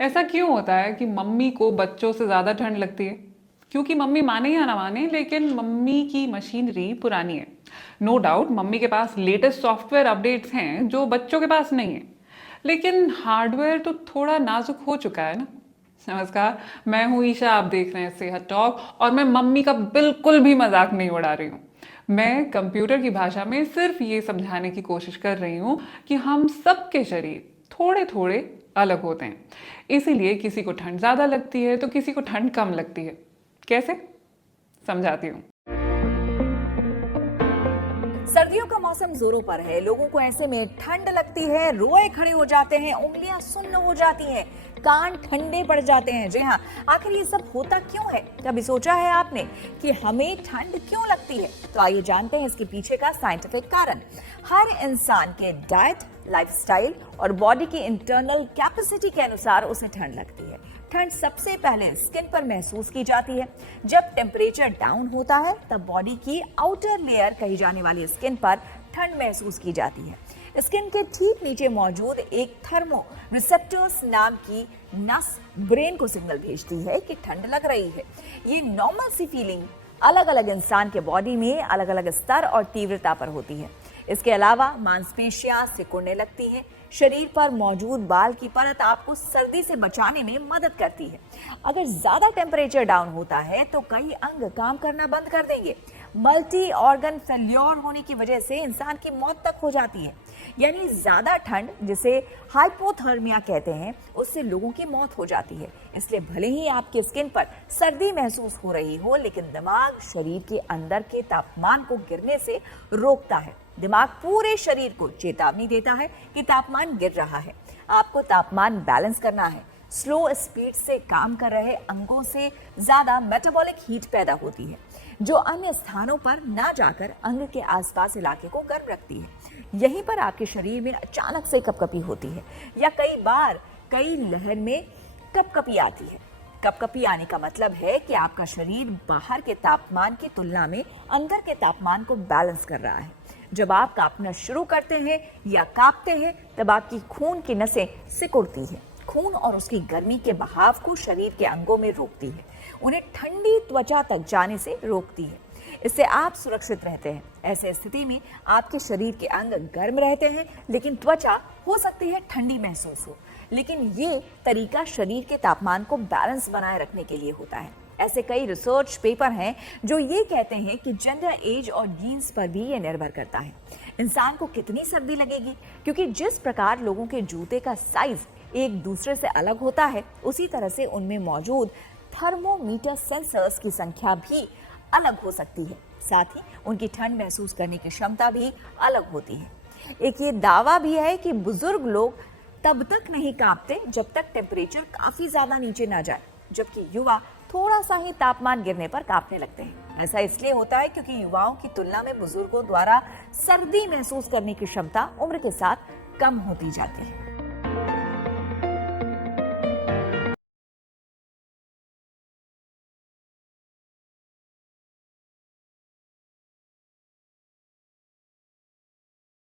ऐसा क्यों होता है कि मम्मी को बच्चों से ज़्यादा ठंड लगती है? क्योंकि मम्मी माने या ना माने, लेकिन मम्मी की मशीनरी पुरानी है। नो डाउट मम्मी के पास लेटेस्ट सॉफ्टवेयर अपडेट्स हैं जो बच्चों के पास नहीं है, लेकिन हार्डवेयर तो थोड़ा नाजुक हो चुका है ना। नमस्कार, मैं हूँ ईशा, आप देख रहे हैं सेहत टॉक, और मैं मम्मी का बिल्कुल भी मजाक नहीं उड़ा रही हूँ। मैं कंप्यूटर की भाषा में सिर्फ ये समझाने की कोशिश कर रही हूँ कि हम सबके शरीर थोड़े थोड़े अलग होते हैं। इसीलिए किसी को ठंड ज़्यादा लगती है तो किसी को ठंड कम लगती है। कैसे? समझाती हूँ। सर्दियों का मौसम जोरों पर है। लोगों को ऐसे में ठंड लगती है, रोए खड़े हो जाते हैं, उंगलियां सुन्न हो जाती हैं, कान ठंडे पड़ जाते हैं। जी हाँ, आखिर ये सब होता क्यों है? कभी सोचा है आपने कि हमें ठंड क्यों लगती है? तो आइए जानते हैं इसके पीछे का साइंटिफिक कारण। हर इंसान के डाइट, लाइफस्टाइल और बॉडी की इंटरनल कैपेसिटी के अनुसार उसे ठंड लगती है। ठंड सबसे पहले स्किन पर महसूस की जाती है। जब टेम्परेचर डाउन होता है तब बॉडी की आउटर लेयर कही जाने वाली स्किन पर ठंड महसूस की जाती है। स्किन के ठीक नीचे मौजूद एक थर्मो रिसेप्टर्स नाम की नस ब्रेन को सिग्नल भेजती है कि ठंड लग रही है। ये नॉर्मल सी फीलिंग अलग अलग इंसान के बॉडी में अलग अलग स्तर और तीव्रता पर होती है। इसके अलावा मांसपेशियां सिकुड़ने लगती हैं। शरीर पर मौजूद बाल की परत आपको सर्दी से बचाने में मदद करती है। अगर ज्यादा टेम्परेचर डाउन होता है तो कई अंग काम करना बंद कर देंगे। मल्टी ऑर्गन फेल्योर होने की वजह से इंसान की मौत तक हो जाती है। यानी ज्यादा ठंड, जिसे हाइपोथर्मिया कहते हैं, उससे लोगों की मौत हो जाती है। इसलिए भले ही आपकी स्किन पर सर्दी महसूस हो रही हो, लेकिन दिमाग शरीर के अंदर के तापमान को गिरने से रोकता है। दिमाग पूरे शरीर को चेतावनी देता है कि तापमान गिर रहा है। आपको तापमान बैलेंस करना है। स्लो स्पीड से काम कर रहे अंगों से ज्यादा मेटाबॉलिक हीट पैदा होती है, जो अन्य स्थानों पर ना जाकर अंग के आसपास इलाके को गर्म रखती है। यहीं पर आपके शरीर में अचानक से कपकपी होती है, या कई बार कई लहर में कपकपी आती है। कपकपी आने का मतलब है कि आपका शरीर बाहर के तापमान की तुलना में अंदर के तापमान को बैलेंस कर रहा है। जब आप कांपना शुरू करते हैं या कांपते हैं, तब आपकी खून की नसें सिकुड़ती है। खून और उसकी गर्मी के बहाव को शरीर के अंगों में रोकती है, उन्हें ठंडी त्वचा तक जाने से रोकती है। इससे आप सुरक्षित रहते हैं। ऐसे स्थिति में आपके शरीर के अंग गर्म रहते हैं, लेकिन त्वचा हो सकती है ठंडी महसूस हो। लेकिन ये तरीका शरीर के तापमान को बैलेंस बनाए रखने के लिए होता है। ऐसे कई रिसर्च पेपर हैं जो ये कहते हैं कि जेंडर, एज और जीन्स पर भी ये निर्भर करता है इंसान को कितनी सर्दी लगेगी। क्योंकि जिस प्रकार लोगों के जूते का साइज एक दूसरे से अलग होता है, उसी तरह से उनमें मौजूद थर्मोमीटर सेंसर्स की संख्या भी अलग हो सकती है। साथ ही उनकी ठंड महसूस करने की क्षमता भी अलग होती है। एक ये दावा भी है कि बुजुर्ग लोग तब तक नहीं कांपते जब तक टेम्परेचर काफी ज्यादा नीचे ना जाए, जबकि युवा थोड़ा सा ही तापमान गिरने पर कांपने लगते हैं। ऐसा इसलिए होता है क्योंकि युवाओं की तुलना में बुजुर्गों द्वारा सर्दी महसूस करने की क्षमता उम्र के साथ कम होती जाती है।